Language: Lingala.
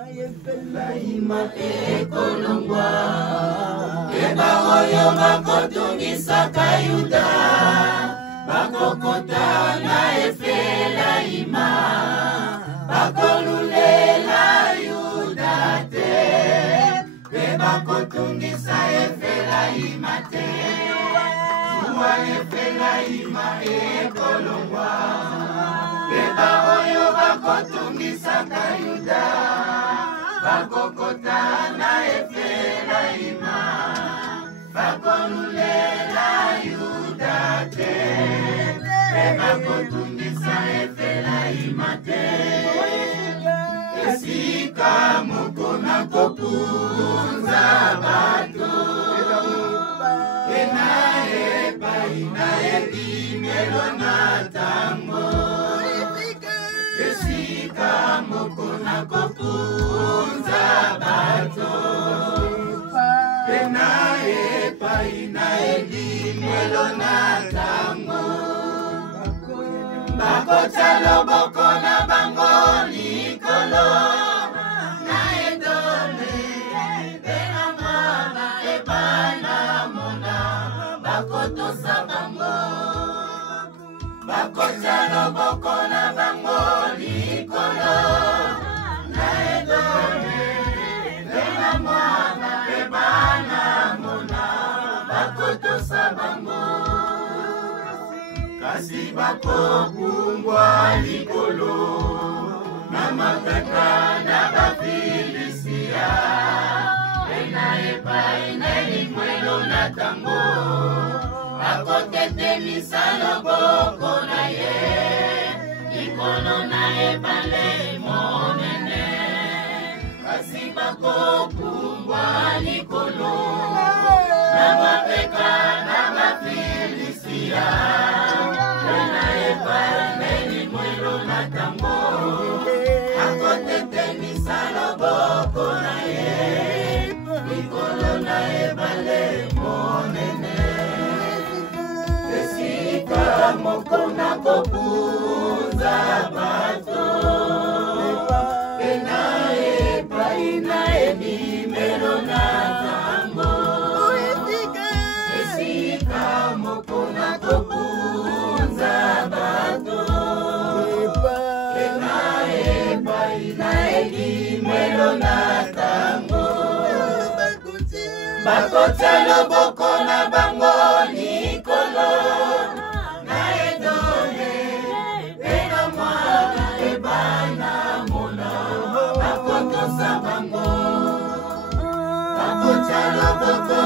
Laima ekolongwa Eba oyo bakotungisaka Yuda Bakokota na efe laima Bakolulela Yuda te Eba kotungisa efe laima te Tuwa efe laima ekolongwa Eba oyo bakotungisaka Yuda Bakokota na efe laima Bakolulela Yuda te Bakotungisa efe laima te Esika mokona kopunza bato Ena eba ina ebimelo na tango Esika mokona kopunza bato Ena eba ina ebimelo na tango Bakotalo boko na bango likolo Na edole Bena mwaba ebana mona Bakotosa bango Bakotalo boko na bango likolo Na edole Bena mwaba ebana mona Bakotosa bango Kasi bakokungwa likolo Na mapeka na bafilisia Ena epa ina likwelo na tango Bakotete misalo boko na ye Likolo na epa le monene Kasi bakokungwa likolo Na mapeka na bafilisia Akotete misalo boko na ye Likolo na ebale monene Esika moko na kopunza bato Ena eba ina ebimelo na tango Esika moko na kopunza bato Bakotalo boko na bango likolo Na edole Ena mwaba ebana mona Bakotosa bango Bakotalo boko